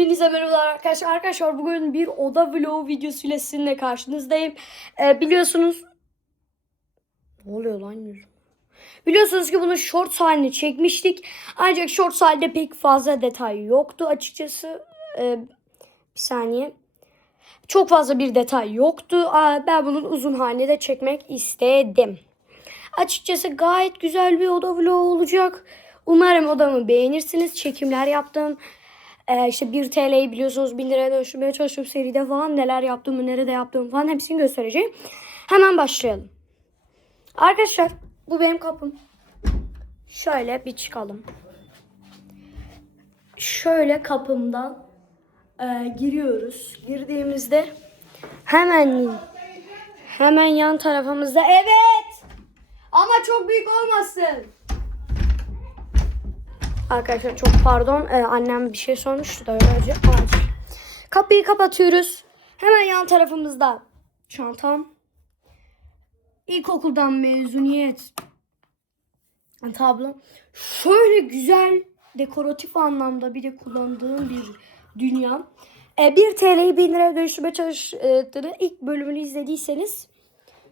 Hepinize merhabalar arkadaşlar. Arkadaşlar bugün bir oda vlog videosuyla sizinle karşınızdayım. Ee, biliyorsunuz... Ne oluyor lan yüzüm? Biliyorsunuz ki bunu shorts halini çekmiştik. Ancak shorts halinde pek fazla detay yoktu açıkçası. Ee, bir saniye. Çok fazla bir detay yoktu. Aa, Ben bunun uzun halini de çekmek istedim. Açıkçası gayet güzel bir oda vlogu olacak. Umarım odamı beğenirsiniz. Çekimler yaptım. Ee, işte 1 TL'yi biliyorsunuz 1000 liraya dönüştürmeye çalıştım seride falan. Neler yaptığımı, nerede yaptığımı falan hepsini göstereceğim. Hemen başlayalım. Arkadaşlar bu benim kapım. Şöyle bir çıkalım. Şöyle kapımdan e, giriyoruz. Girdiğimizde hemen hemen yan tarafımızda evet ama çok büyük olmasın. Arkadaşlar çok pardon. Ee, annem bir şey sormuştu da acil. Kapıyı kapatıyoruz. Hemen yan tarafımızda çantam. İlkokuldan mezuniyet tablom. Şöyle güzel dekoratif anlamda bir de kullandığım bir dünya. E, 1 TL'yi 1000 liraya dönüştürme çalıştığını ilk bölümünü izlediyseniz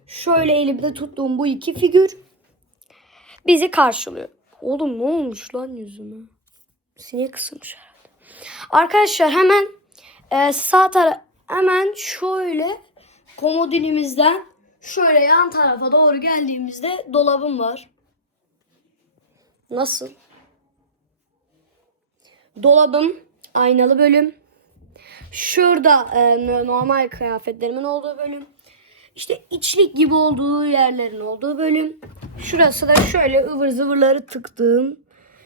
şöyle elimde tuttuğum bu iki figür bizi karşılıyor. Oğlum ne olmuş lan yüzüme? Sinek kısılmış herhalde. Arkadaşlar hemen e, sağ tara hemen şöyle komodinimizden şöyle yan tarafa doğru geldiğimizde dolabım var. Nasıl? Dolabım aynalı bölüm. Şurada e, normal kıyafetlerimin olduğu bölüm. İşte içlik gibi olduğu yerlerin olduğu bölüm. Şurası da şöyle ıvır zıvırları tıktığım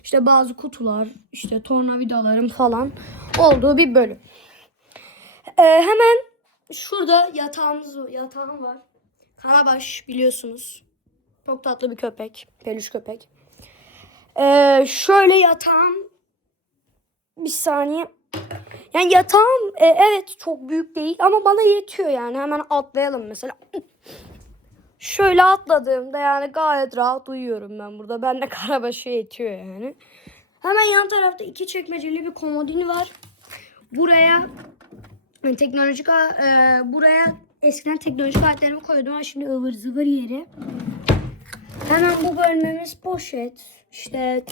işte bazı kutular, işte tornavidalarım falan olduğu bir bölüm. Ee, hemen şurada yatağımız yatağım var. Karabaş biliyorsunuz. Çok tatlı bir köpek. Peluş köpek. Ee, şöyle yatağım bir saniye. Yani yatağım e, evet çok büyük değil ama bana yetiyor yani. Hemen atlayalım mesela. Şöyle atladığımda yani gayet rahat uyuyorum ben burada. Ben de karabaşı yetiyor yani. Hemen yan tarafta iki çekmeceli bir komodini var. Buraya teknolojik e, buraya eskiden teknolojik aletlerimi koydum ama şimdi ıvır zıvır yeri. Hemen bu bölmemiz poşet, işte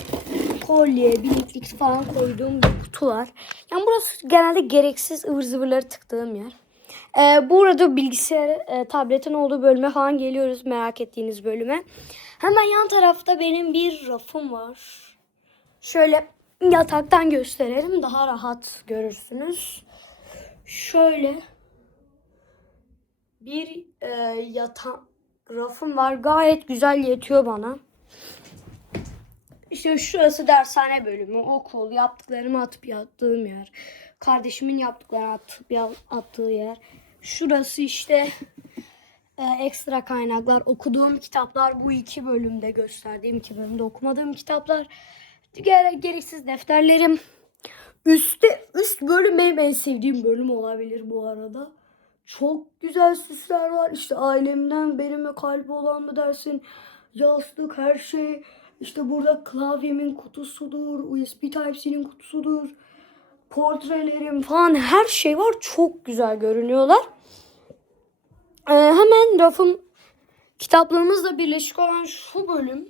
kolye, bileklik falan koyduğum bir kutu var. Yani burası genelde gereksiz ıvır zıvırları tıktığım yer. Ee, burada bilgisayar, e, tabletin olduğu bölüme falan geliyoruz merak ettiğiniz bölüme. Hemen yan tarafta benim bir rafım var. Şöyle yataktan gösterelim daha rahat görürsünüz. Şöyle bir e, yata rafım var. Gayet güzel yetiyor bana. İşte şurası dershane bölümü, okul, yaptıklarımı atıp yattığım yer. Kardeşimin yaptıklarını atıp attığı yer. Şurası işte e, ekstra kaynaklar, okuduğum kitaplar bu iki bölümde gösterdiğim iki bölümde okumadığım kitaplar. Diğer gereksiz defterlerim. Üstte üst bölüm benim en sevdiğim bölüm olabilir bu arada. Çok güzel süsler var. İşte ailemden benimle kalbi olan mı dersin? Yastık her şey. İşte burada klavyemin kutusudur. USB Type-C'nin kutusudur. Portrelerim falan her şey var. Çok güzel görünüyorlar. Ee, hemen rafım kitaplarımızla birleşik olan şu bölüm.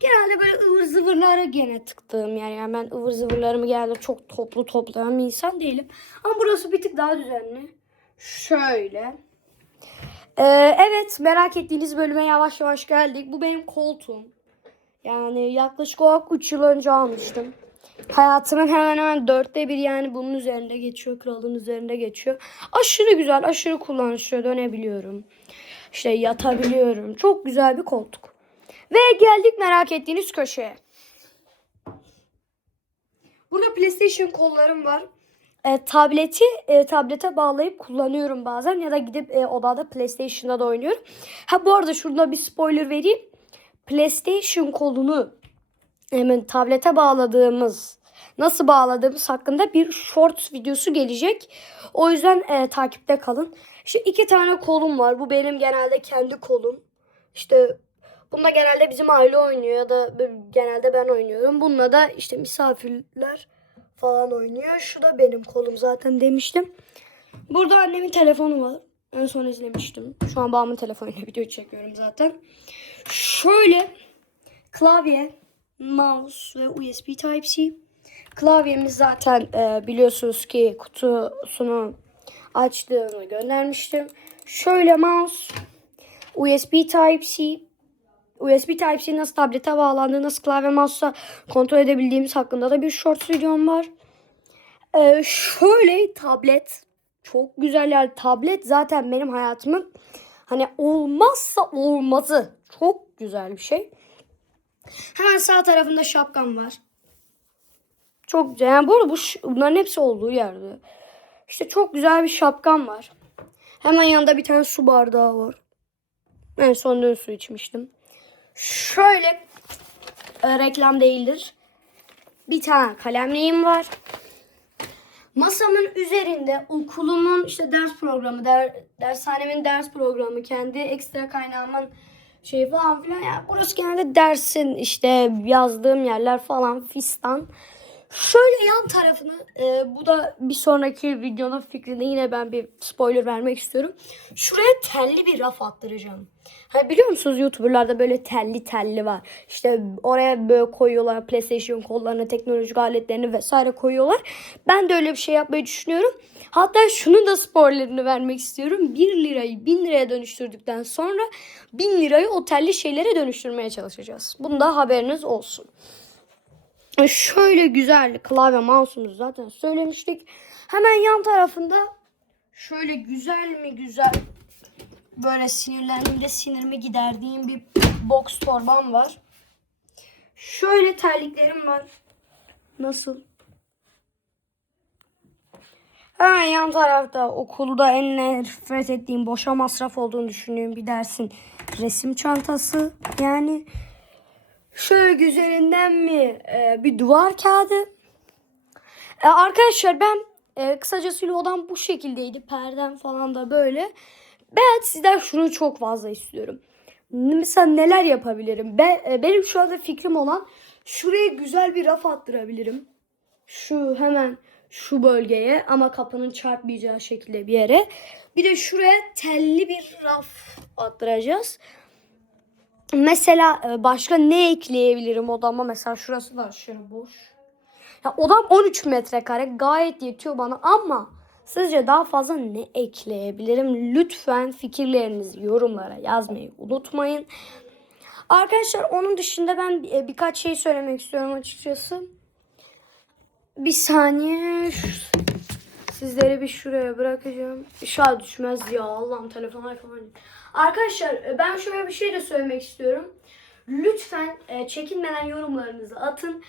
Genelde böyle ıvır zıvırlara gene tıktığım yer. Yani ben ıvır zıvırlarımı genelde çok toplu toplayan bir insan değilim. Ama burası bir tık daha düzenli. Şöyle. Ee, evet merak ettiğiniz bölüme yavaş yavaş geldik. Bu benim koltuğum. Yani yaklaşık olarak 3 yıl önce almıştım. Hayatımın hemen hemen dörtte bir yani bunun üzerinde geçiyor. Kralın üzerinde geçiyor. Aşırı güzel, aşırı kullanışlı dönebiliyorum. İşte yatabiliyorum. Çok güzel bir koltuk. Ve geldik merak ettiğiniz köşeye. Burada PlayStation kollarım var. E, tableti e, tablete bağlayıp kullanıyorum bazen ya da gidip e, odada PlayStation'da da oynuyorum. Ha bu arada şurada bir spoiler vereyim. PlayStation kolunu hemen tablete bağladığımız nasıl bağladığımız hakkında bir shorts videosu gelecek. O yüzden e, takipte kalın. İşte iki tane kolum var. Bu benim genelde kendi kolum. İşte bunda genelde bizim aile oynuyor ya da genelde ben oynuyorum. Bununla da işte misafirler falan oynuyor. Şu da benim kolum zaten demiştim. Burada annemin telefonu var. En son izlemiştim. Şu an babamın telefonuyla video çekiyorum zaten. Şöyle klavye, mouse ve USB Type-C. Klavyemiz zaten e, biliyorsunuz ki kutusunu açtığımı göndermiştim. Şöyle mouse, USB Type-C, USB Type-C nasıl tablete bağlandığı, nasıl klavye mouse'la kontrol edebildiğimiz hakkında da bir short videom var. Ee, şöyle tablet çok güzel yani tablet zaten benim hayatımın hani olmazsa olmazı. Çok güzel bir şey. Hemen sağ tarafında şapkam var. Çok güzel. Yani bu arada bu, bunların hepsi olduğu yerde. İşte çok güzel bir şapkam var. Hemen yanında bir tane su bardağı var. En son dün su içmiştim. Şöyle e, reklam değildir. Bir tane kalemliğim var. Masamın üzerinde okulumun işte ders programı, der, dershanemin ders programı, kendi ekstra kaynağımın şey falan filan. Yani burası genelde dersin işte yazdığım yerler falan fistan. Şöyle yan tarafını e, bu da bir sonraki videonun fikrinde yine ben bir spoiler vermek istiyorum. Şuraya telli bir raf attıracağım. Hani biliyor musunuz YouTuber'larda böyle telli telli var. İşte oraya böyle koyuyorlar PlayStation kollarını, teknolojik aletlerini vesaire koyuyorlar. Ben de öyle bir şey yapmayı düşünüyorum. Hatta şunu da spoilerını vermek istiyorum. 1 lirayı 1000 liraya dönüştürdükten sonra 1000 lirayı o telli şeylere dönüştürmeye çalışacağız. Bunda haberiniz olsun. Şöyle güzel klavye mouse'umuzu zaten söylemiştik. Hemen yan tarafında şöyle güzel mi güzel böyle sinirlendiğimde sinirimi giderdiğim bir box torbam var. Şöyle terliklerim var. Nasıl? Hemen yan tarafta okulda en nefret ettiğim boşa masraf olduğunu düşündüğüm bir dersin resim çantası. Yani şöyle üzerinden mi e, bir duvar kağıdı. E, arkadaşlar ben e, kısacasıyla odam bu şekildeydi. Perdem falan da böyle. Ben sizden şunu çok fazla istiyorum. Mesela neler yapabilirim? Ben, e, benim şu anda fikrim olan şuraya güzel bir raf attırabilirim. Şu hemen şu bölgeye ama kapının çarpmayacağı şekilde bir yere. Bir de şuraya telli bir raf attıracağız. Mesela e, başka ne ekleyebilirim odama? Mesela şurası da aşırı boş. Ya odam 13 metrekare gayet yetiyor bana ama sizce daha fazla ne ekleyebilirim? Lütfen fikirlerinizi yorumlara yazmayı unutmayın. Arkadaşlar onun dışında ben bir- birkaç şey söylemek istiyorum açıkçası. Bir saniye. Sizleri bir şuraya bırakacağım. İnşallah düşmez ya Allah'ım telefona falan. Arkadaşlar e, ben şöyle bir şey de söylemek istiyorum. Lütfen e, çekinmeden yorumlarınızı atın.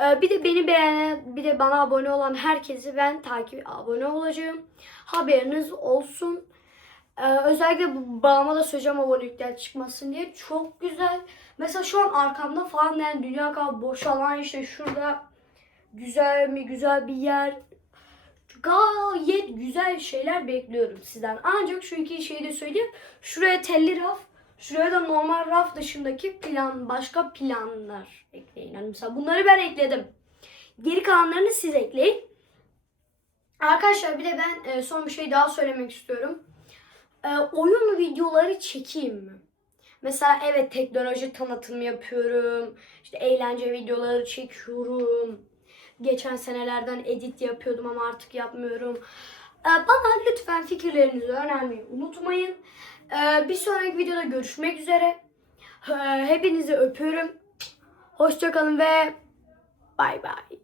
E, bir de beni beğenen, bir de bana abone olan herkesi ben takip abone olacağım. Haberiniz olsun. Özellikle babama da söyleyeceğim abonelikler çıkmasın diye. Çok güzel. Mesela şu an arkamda falan yani dünya kadar boş alan işte şurada güzel mi güzel bir yer gayet güzel şeyler bekliyorum sizden. Ancak şu iki şeyi de söyleyeyim. Şuraya telli raf, şuraya da normal raf dışındaki plan, başka planlar ekleyin. Yani mesela bunları ben ekledim. Geri kalanlarını siz ekleyin. Arkadaşlar bir de ben e, son bir şey daha söylemek istiyorum. E, oyun videoları çekeyim mi? Mesela evet teknoloji tanıtımı yapıyorum. İşte eğlence videoları çekiyorum. Geçen senelerden edit yapıyordum ama artık yapmıyorum. Ee, Bana lütfen fikirlerinizi önermeyi unutmayın. Ee, Bir sonraki videoda görüşmek üzere. Ee, Hepinizi öpüyorum. Hoşçakalın ve bay bay.